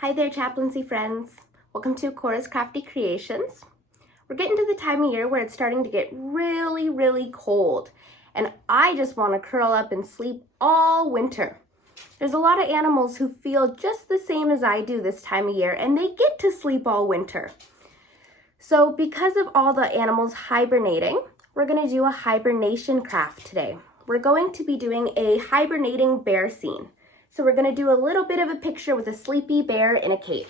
Hi there, chaplaincy friends. Welcome to Cora's Crafty Creations. We're getting to the time of year where it's starting to get really cold, and I just want to curl up and sleep all winter. There's a lot of animals who feel just the same as I do this time of year, and they get to sleep all winter. So because of all the animals hibernating, we're going to do a hibernation craft today. We're going to be doing a hibernating bear scene. So we're going to do a little bit of a picture with a sleepy bear in a cave.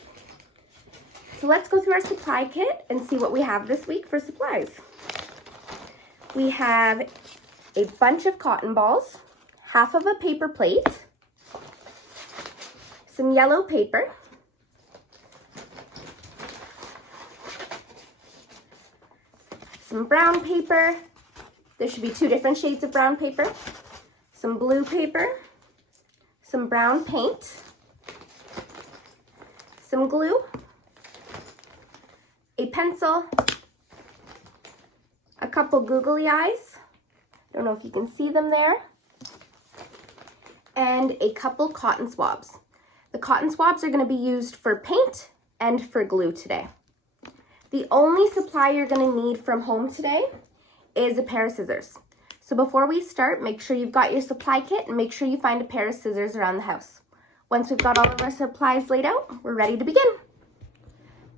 So let's go through our supply kit and see what we have this week for supplies. We have a bunch of cotton balls, half of a paper plate, some yellow paper, some brown paper. There should be 2 different shades of brown paper, some blue paper, some brown paint, some glue, a pencil, a couple googly eyes, don't know if you can see them there, and a couple cotton swabs. The cotton swabs are going to be used for paint and for glue today. The only supply you're going to need from home today is a pair of scissors. So before we start, make sure you've got your supply kit and make sure you find a pair of scissors around the house. Once we've got all of our supplies laid out, we're ready to begin.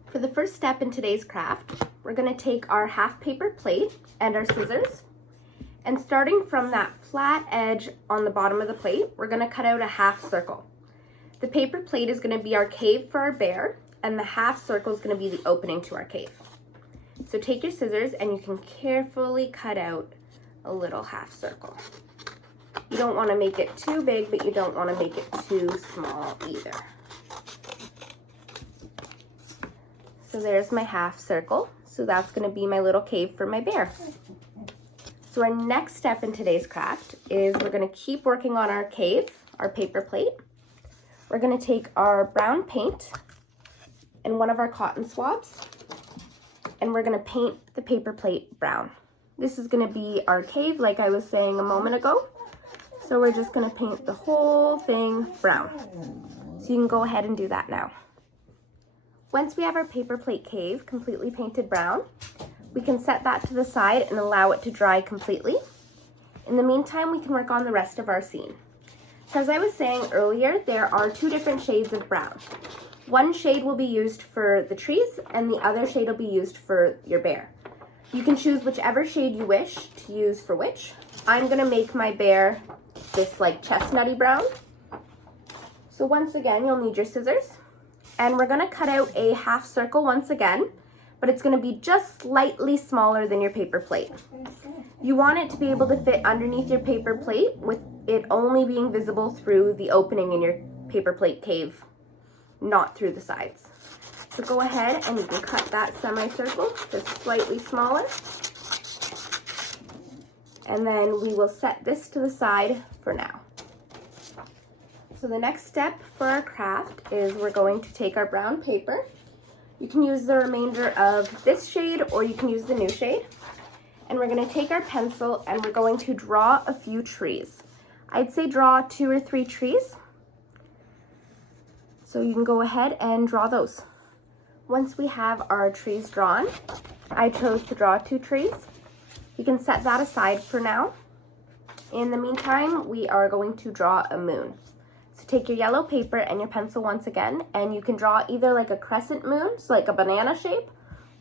For the first step in today's craft, we're going to take our half paper plate and our scissors, and starting from that flat edge on the bottom of the plate, we're going to cut out a half circle. The paper plate is going to be our cave for our bear, and the half circle is going to be the opening to our cave. So take your scissors and you can carefully cut out a little half circle. You don't want to make it too big, but you don't want to make it too small either. So there's my half circle. So that's going to be my little cave for my bear. So our next step in today's craft is we're going to keep working on our cave, our paper plate. We're going to take our brown paint and one of our cotton swabs, and we're going to paint the paper plate brown. This is going to be our cave, like I was saying a moment ago. So we're just going to paint the whole thing brown. So you can go ahead and do that now. Once we have our paper plate cave completely painted brown, we can set that to the side and allow it to dry completely. In the meantime, we can work on the rest of our scene. So as I was saying earlier, there are 2 different shades of brown. One shade will be used for the trees and the other shade will be used for your bear. You can choose whichever shade you wish to use for which. I'm gonna make my bear this like chestnutty brown. So once again, you'll need your scissors, and we're gonna cut out a half circle once again, but it's gonna be just slightly smaller than your paper plate. You want it to be able to fit underneath your paper plate with it only being visible through the opening in your paper plate cave, not through the sides. So go ahead and you can cut that semicircle just slightly smaller. And then we will set this to the side for now. So the next step for our craft is we're going to take our brown paper. You can use the remainder of this shade or you can use the new shade. And we're going to take our pencil and we're going to draw a few trees. I'd say draw 2 or 3 trees. So you can go ahead and draw those. Once we have our trees drawn, I chose to draw 2 trees. You can set that aside for now. In the meantime, we are going to draw a moon. So take your yellow paper and your pencil once again, and you can draw either like a crescent moon, so like a banana shape,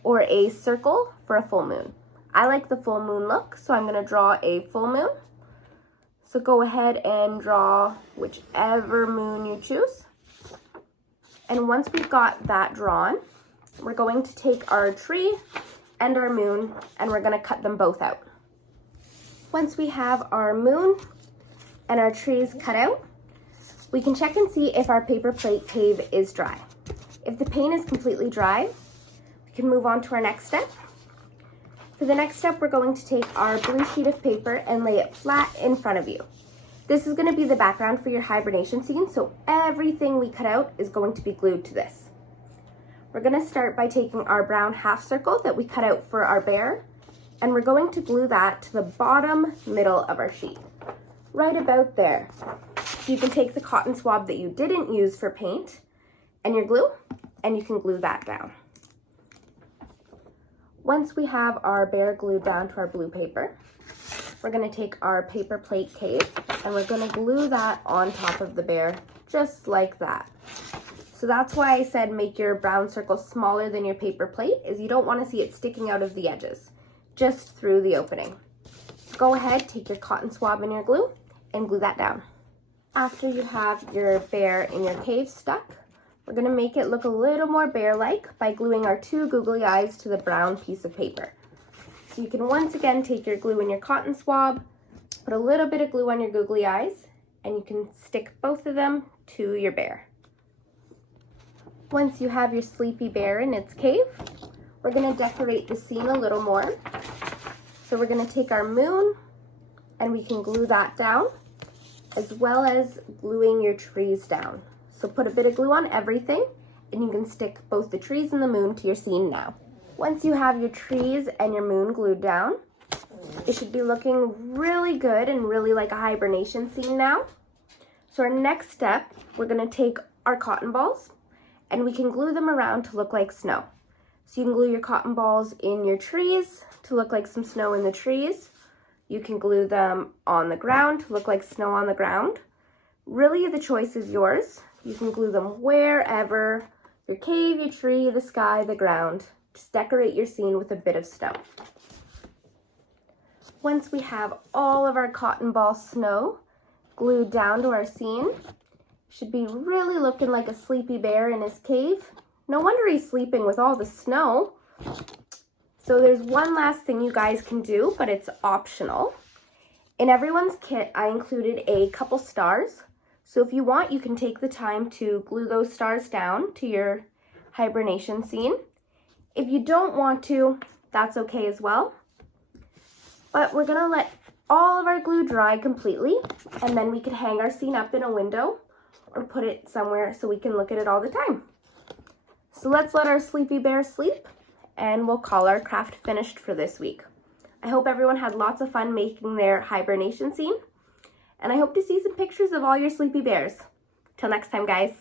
or a circle for a full moon. I like the full moon look, so I'm going to draw a full moon. So go ahead and draw whichever moon you choose. And once we've got that drawn, we're going to take our tree and our moon and we're going to cut them both out. Once we have our moon and our trees cut out, we can check and see if our paper plate cave is dry. If the paint is completely dry, we can move on to our next step. For the next step, we're going to take our blue sheet of paper and lay it flat in front of you. This is going to be the background for your hibernation scene, so everything we cut out is going to be glued to this. We're going to start by taking our brown half circle that we cut out for our bear, and we're going to glue that to the bottom middle of our sheet, right about there. You can take the cotton swab that you didn't use for paint and your glue, and you can glue that down. Once we have our bear glued down to our blue paper, we're going to take our paper plate cave and we're going to glue that on top of the bear, just like that. So that's why I said make your brown circle smaller than your paper plate, is you don't want to see it sticking out of the edges, just through the opening. So go ahead, take your cotton swab and your glue and glue that down. After you have your bear in your cave stuck, we're going to make it look a little more bear-like by gluing our 2 googly eyes to the brown piece of paper. So you can once again take your glue and your cotton swab, put a little bit of glue on your googly eyes, and you can stick both of them to your bear. Once you have your sleepy bear in its cave, we're going to decorate the scene a little more. So we're going to take our moon and we can glue that down, as well as gluing your trees down. So put a bit of glue on everything and you can stick both the trees and the moon to your scene now. Once you have your trees and your moon glued down, it should be looking really good and really like a hibernation scene now. So our next step, we're going to take our cotton balls and we can glue them around to look like snow. So you can glue your cotton balls in your trees to look like some snow in the trees. You can glue them on the ground to look like snow on the ground. Really, the choice is yours. You can glue them wherever, your cave, your tree, the sky, the ground. Just decorate your scene with a bit of snow. Once we have all of our cotton ball snow glued down to our scene, should be really looking like a sleepy bear in his cave. No wonder he's sleeping with all the snow. So there's one last thing you guys can do, but it's optional. In everyone's kit, I included a couple stars. So if you want, you can take the time to glue those stars down to your hibernation scene. If you don't want to, that's okay as well. But we're gonna let all of our glue dry completely, and then we can hang our scene up in a window or put it somewhere so we can look at it all the time. So let's let our sleepy bear sleep, and we'll call our craft finished for this week. I hope everyone had lots of fun making their hibernation scene, and I hope to see some pictures of all your sleepy bears. Till next time, guys.